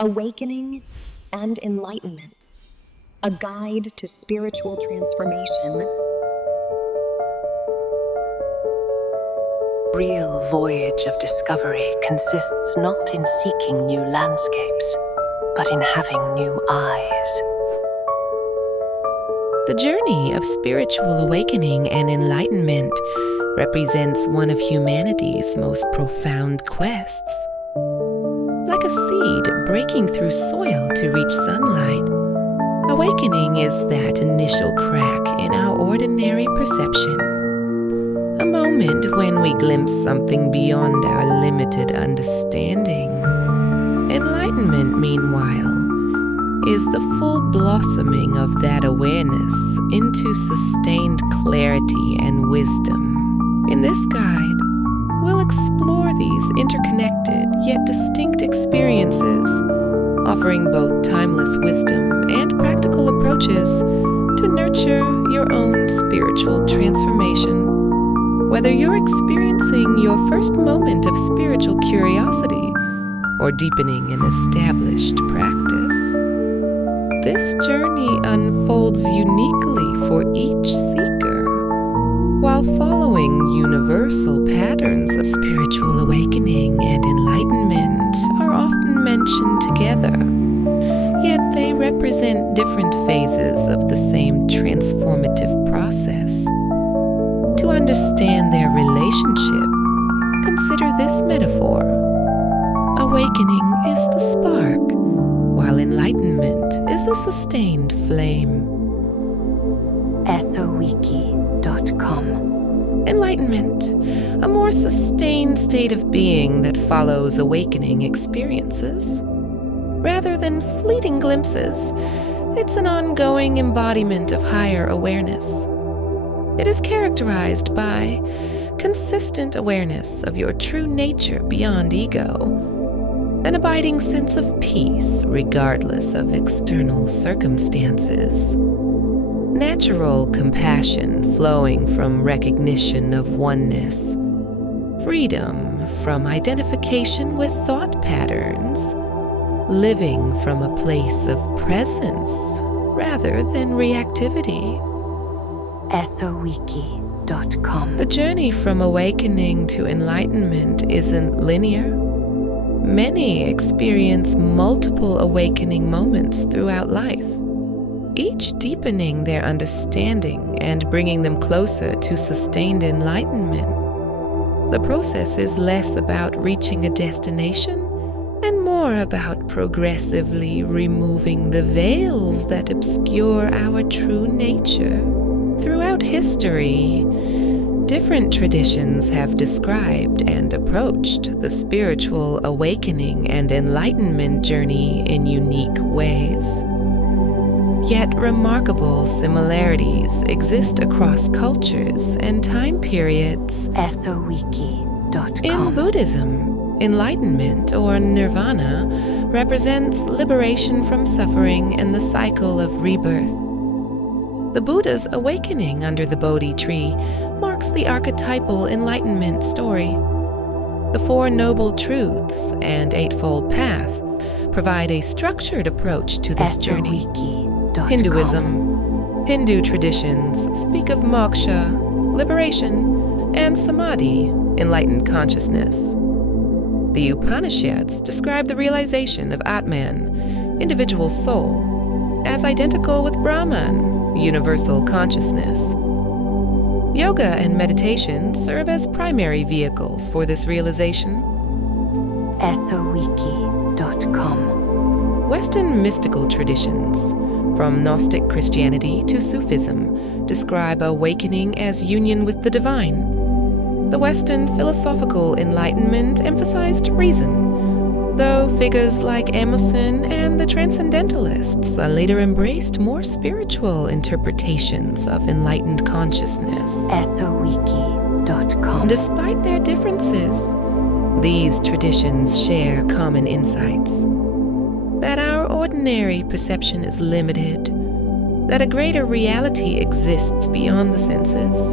Awakening and Enlightenment, a guide to spiritual transformation. Real voyage of discovery consists not in seeking new landscapes, but in having new eyes. The journey of spiritual awakening and enlightenment represents one of humanity's most profound quests. Like a seed breaking through soil to reach sunlight, awakening is that initial crack in our ordinary perception. A moment when we glimpse something beyond our limited understanding. Enlightenment, meanwhile, is the full blossoming of that awareness into sustained clarity and wisdom. In this guide, we'll explore these interconnected yet distinct experiences, offering both timeless wisdom and practical approaches to nurture your own spiritual transformation. Whether you're experiencing your first moment of spiritual curiosity or deepening an established practice, this journey unfolds uniquely for each seeker, while following universal patterns of spiritual awakening and enlightenment are often mentioned together, yet they represent different phases of the same transformative process. To understand their relationship, consider this metaphor. Awakening is the spark, while enlightenment is the sustained flame. Esowiki.com. Enlightenment, a more sustained state of being that follows awakening experiences. Rather than fleeting glimpses, it's an ongoing embodiment of higher awareness. It is characterized by consistent awareness of your true nature beyond ego, an abiding sense of peace regardless of external circumstances, natural compassion flowing from recognition of oneness, freedom from identification with thought patterns, living from a place of presence rather than reactivity. Esowiki.com. The journey from awakening to enlightenment isn't linear. Many experience multiple awakening moments throughout life, each deepening their understanding and bringing them closer to sustained enlightenment. The process is less about reaching a destination and more about progressively removing the veils that obscure our true nature. Throughout history, different traditions have described and approached the spiritual awakening and enlightenment journey in unique ways. Yet remarkable similarities exist across cultures and time periods. Esowiki.com. In Buddhism, enlightenment or nirvana represents liberation from suffering and the cycle of rebirth. The Buddha's awakening under the Bodhi tree marks the archetypal enlightenment story. The Four Noble Truths and Eightfold Path provide a structured approach to this journey. Hinduism. Hindu traditions speak of moksha, liberation, and samadhi, enlightened consciousness. The Upanishads describe the realization of Atman, individual soul, as identical with Brahman, universal consciousness. Yoga and meditation serve as primary vehicles for this realization. Esowiki.com. Western mystical traditions, from Gnostic Christianity to Sufism, describe awakening as union with the divine. The Western philosophical enlightenment emphasized reason, though figures like Emerson and the Transcendentalists later embraced more spiritual interpretations of enlightened consciousness. Esowiki.com. Despite their differences, these traditions share common insights. That our ordinary perception is limited, that a greater reality exists beyond the senses,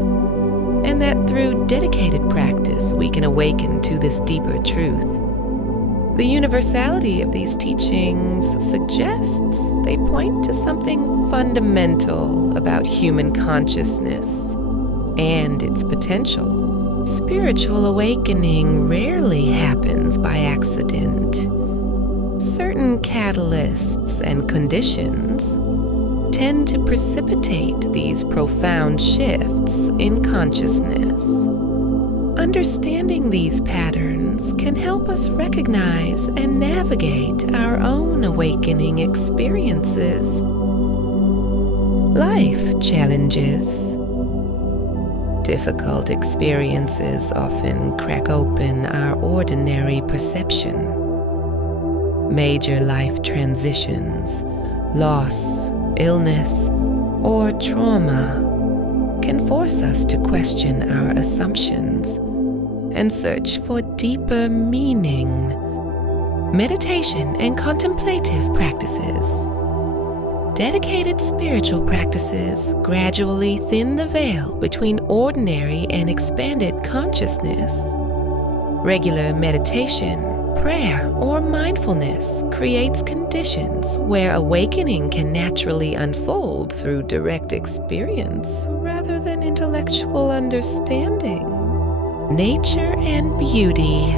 and that through dedicated practice we can awaken to this deeper truth. The universality of these teachings suggests they point to something fundamental about human consciousness and its potential. Spiritual awakening rarely happens by accident. Certain catalysts and conditions tend to precipitate these profound shifts in consciousness. Understanding these patterns can help us recognize and navigate our own awakening experiences. Life challenges. Difficult experiences often crack open our ordinary perception. Major life transitions, loss, illness, or trauma can force us to question our assumptions and search for deeper meaning. Meditation and contemplative practices. Dedicated spiritual practices gradually thin the veil between ordinary and expanded consciousness. Regular meditation, prayer, or mindfulness creates conditions where awakening can naturally unfold through direct experience rather than intellectual understanding. Nature and beauty.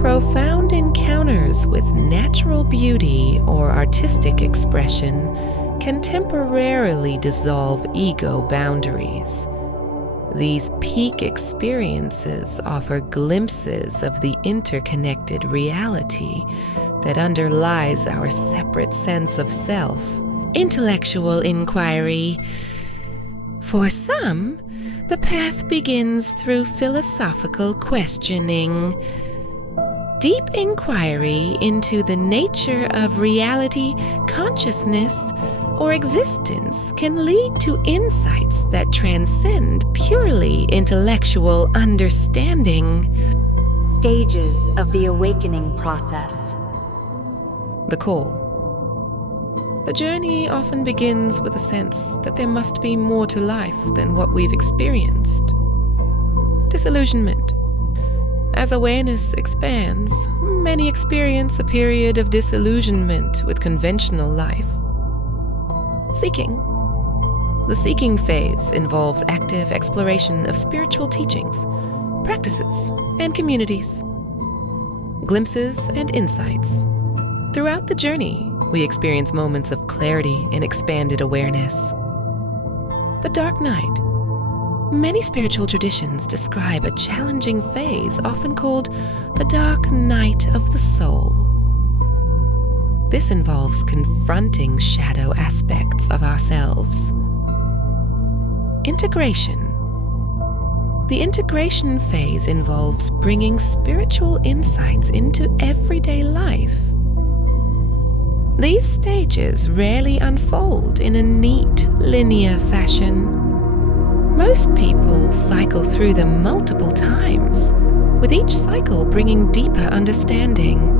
Profound encounters with natural beauty or artistic expression can temporarily dissolve ego boundaries. These peak experiences offer glimpses of the interconnected reality that underlies our separate sense of self. Intellectual inquiry. For some, the path begins through philosophical questioning. Deep inquiry into the nature of reality, consciousness, or existence can lead to insights that transcend purely intellectual understanding. Stages of the awakening process. The call. The journey often begins with a sense that there must be more to life than what we've experienced. Disillusionment. As awareness expands, many experience a period of disillusionment with conventional life. Seeking. The seeking phase involves active exploration of spiritual teachings, practices, and communities. Glimpses and insights. Throughout the journey, we experience moments of clarity and expanded awareness. The dark night. Many spiritual traditions describe a challenging phase often called the dark night of the soul. This involves confronting shadow aspects of ourselves. Integration. The integration phase involves bringing spiritual insights into everyday life. These stages rarely unfold in a neat, linear fashion. Most people cycle through them multiple times, with each cycle bringing deeper understanding.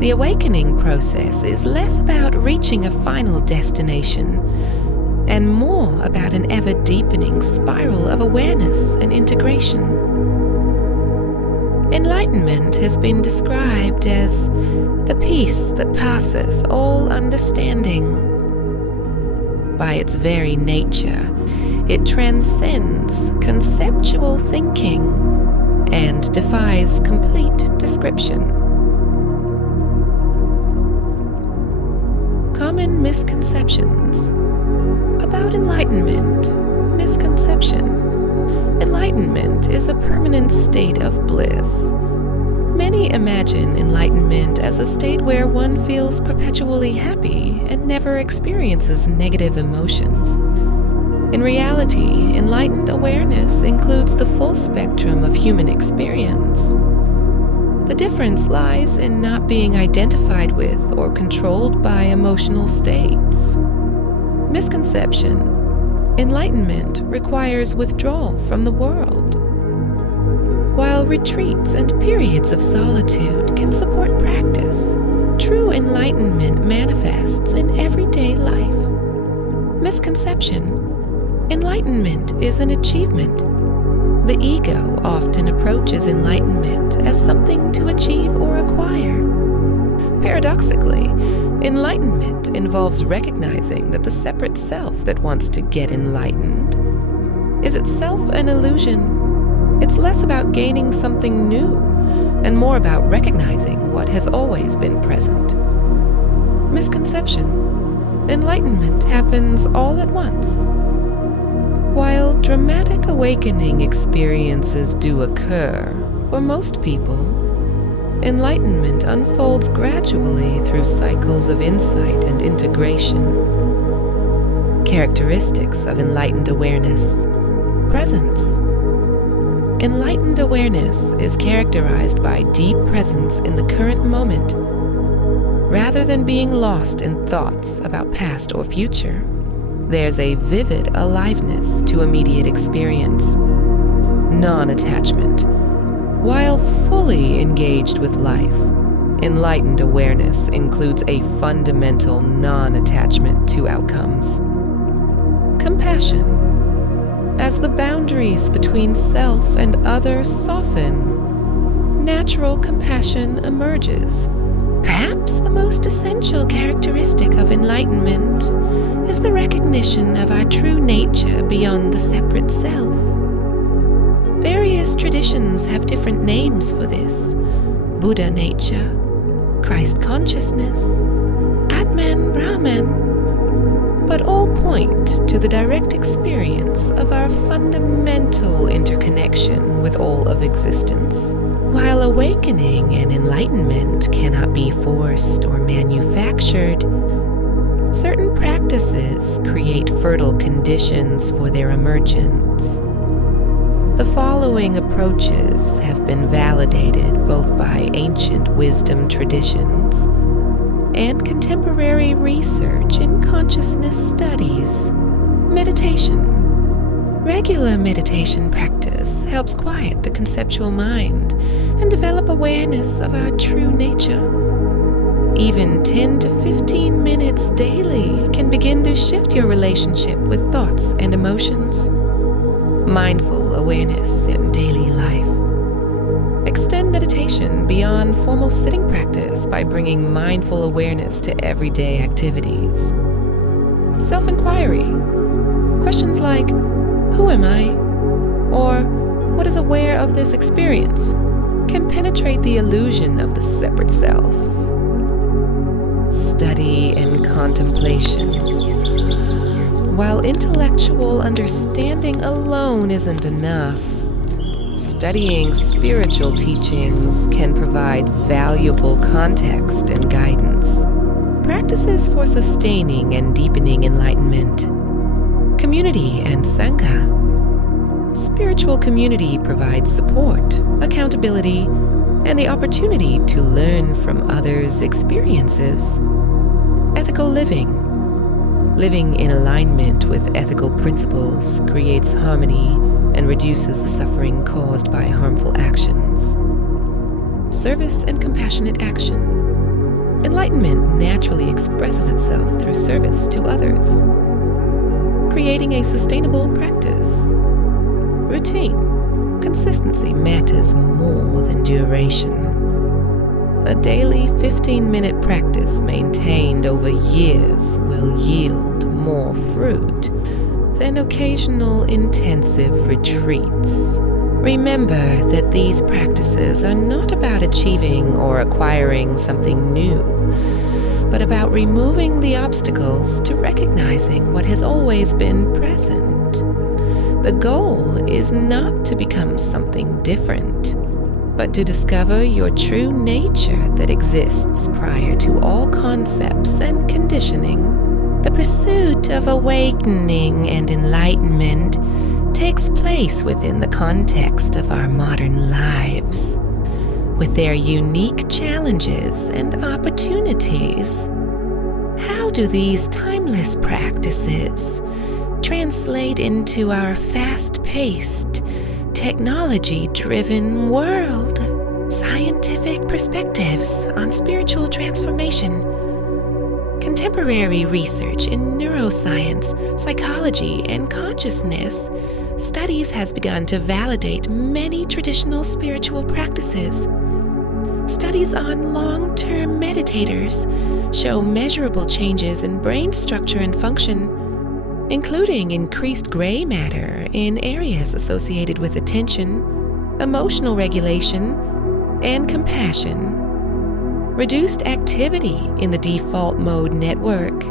The awakening process is less about reaching a final destination and more about an ever-deepening spiral of awareness and integration. Enlightenment has been described as the peace that passeth all understanding. By its very nature, it transcends conceptual thinking and defies complete description. Common misconceptions about enlightenment. Misconception. Enlightenment is a permanent state of bliss. Many imagine enlightenment as a state where one feels perpetually happy and never experiences negative emotions. In reality, enlightened awareness includes the full spectrum of human experience. The difference lies in not being identified with or controlled by emotional states. Misconception. Enlightenment requires withdrawal from the world. While retreats and periods of solitude can support practice, true enlightenment manifests in everyday life. Misconception. Enlightenment is an achievement. The ego often approaches enlightenment as something to achieve or acquire. Paradoxically, enlightenment involves recognizing that the separate self that wants to get enlightened is itself an illusion. It's less about gaining something new and more about recognizing what has always been present. Misconception: enlightenment happens all at once. While dramatic awakening experiences do occur, for most people, enlightenment unfolds gradually through cycles of insight and integration. Characteristics of enlightened awareness. Presence. Enlightened awareness is characterized by deep presence in the current moment, rather than being lost in thoughts about past or future. There's a vivid aliveness to immediate experience. Non-attachment. While fully engaged with life, enlightened awareness includes a fundamental non-attachment to outcomes. Compassion. As the boundaries between self and other soften, natural compassion emerges. Perhaps the most essential characteristic of enlightenment is the recognition of our true nature beyond the separate self. Various traditions have different names for this: Buddha nature, Christ consciousness, Atman Brahman, but all point to the direct experience of our fundamental interconnection with all of existence. While awakening and enlightenment cannot be forced or manufactured, certain practices create fertile conditions for their emergence. The following approaches have been validated both by ancient wisdom traditions and contemporary research in consciousness studies. Meditation. Regular meditation practice helps quiet the conceptual mind and develop awareness of our true nature. Even 10 to 15 minutes daily can begin to shift your relationship with thoughts and emotions. Mindful awareness in daily life. Extend meditation beyond formal sitting practice by bringing mindful awareness to everyday activities. Self-inquiry. Questions like, who am I? Or what is aware of this experience? Can penetrate the illusion of the separate self. Study and contemplation. While intellectual understanding alone isn't enough, studying spiritual teachings can provide valuable context and guidance. Practices for sustaining and deepening enlightenment. Community and Sangha. Spiritual community provides support, accountability, and the opportunity to learn from others' experiences. Ethical living. Living in alignment with ethical principles creates harmony and reduces the suffering caused by harmful actions. Service and compassionate action. Enlightenment naturally expresses itself through service to others. Creating a sustainable practice. Routine. Consistency matters more than duration. A daily 15-minute practice maintained over years will yield more fruit than occasional intensive retreats. Remember that these practices are not about achieving or acquiring something new, but about removing the obstacles to recognizing what has always been present. The goal is not to become something different, but to discover your true nature that exists prior to all concepts and conditioning. The pursuit of awakening and enlightenment takes place within the context of our modern lives, with their unique challenges and opportunities. How do these timeless practices translate into our fast-paced, technology-driven world? Scientific perspectives on spiritual transformation. Contemporary research in neuroscience, psychology, and consciousness studies has begun to validate many traditional spiritual practices. Studies on long-term meditators show measurable changes in brain structure and function, including increased gray matter in areas associated with attention, emotional regulation, and compassion, reduced activity in the default mode network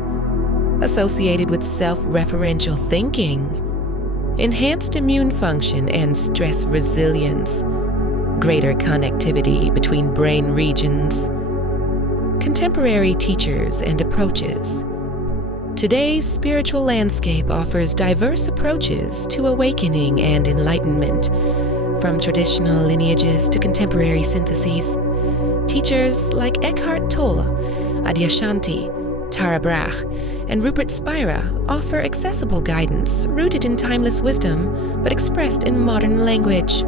associated with self-referential thinking, enhanced immune function and stress resilience, greater connectivity between brain regions, contemporary teachers and approaches. Today's spiritual landscape offers diverse approaches to awakening and enlightenment, from traditional lineages to contemporary syntheses. Teachers like Eckhart Tolle, Adyashanti, Tara Brach, and Rupert Spira offer accessible guidance rooted in timeless wisdom but expressed in modern language.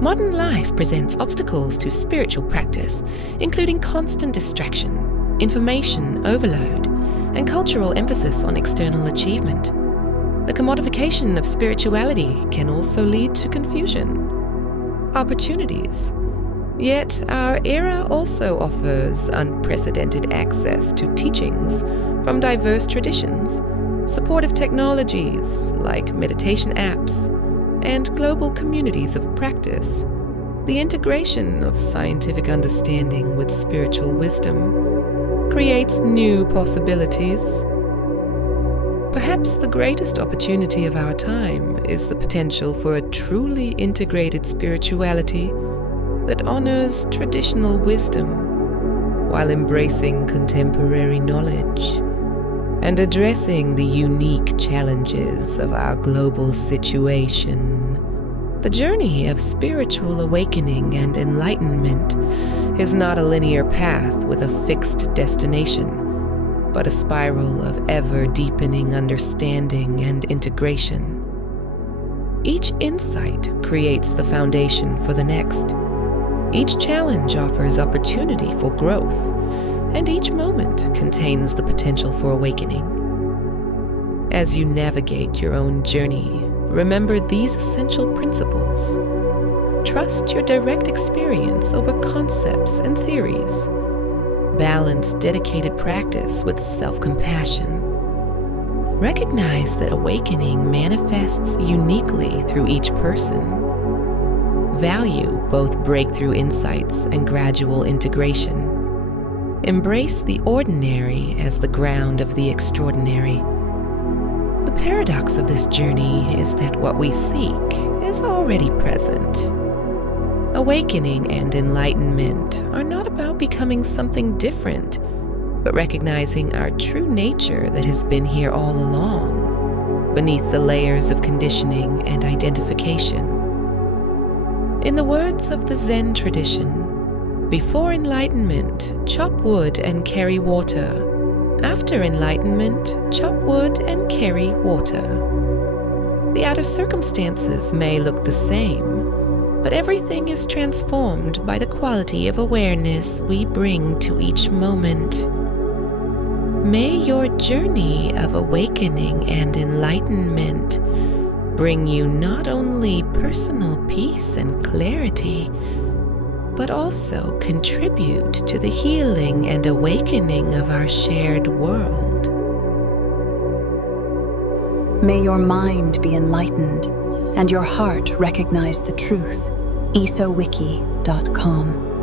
Modern life presents obstacles to spiritual practice, including constant distraction, information overload, and cultural emphasis on external achievement. The commodification of spirituality can also lead to confusion. Opportunities. Yet our era also offers unprecedented access to teachings from diverse traditions, supportive technologies like meditation apps, and global communities of practice. The integration of scientific understanding with spiritual wisdom creates new possibilities. Perhaps the greatest opportunity of our time is the potential for a truly integrated spirituality that honors traditional wisdom while embracing contemporary knowledge and addressing the unique challenges of our global situation. The journey of spiritual awakening and enlightenment is not a linear path with a fixed destination, but a spiral of ever-deepening understanding and integration. Each insight creates the foundation for the next. Each challenge offers opportunity for growth, and each moment contains the potential for awakening. As you navigate your own journey, remember these essential principles. Trust your direct experience over concepts and theories. Balance dedicated practice with self-compassion. Recognize that awakening manifests uniquely through each person. Value both breakthrough insights and gradual integration. Embrace the ordinary as the ground of the extraordinary. The paradox of this journey is that what we seek is already present. Awakening and enlightenment are not about becoming something different, but recognizing our true nature that has been here all along, beneath the layers of conditioning and identification. In the words of the Zen tradition, before enlightenment, chop wood and carry water. After enlightenment, chop wood and carry water. The outer circumstances may look the same, but everything is transformed by the quality of awareness we bring to each moment. May your journey of awakening and enlightenment bring you not only personal peace and clarity, but also contribute to the healing and awakening of our shared world. May your mind be enlightened and your heart recognize the truth. Esowiki.com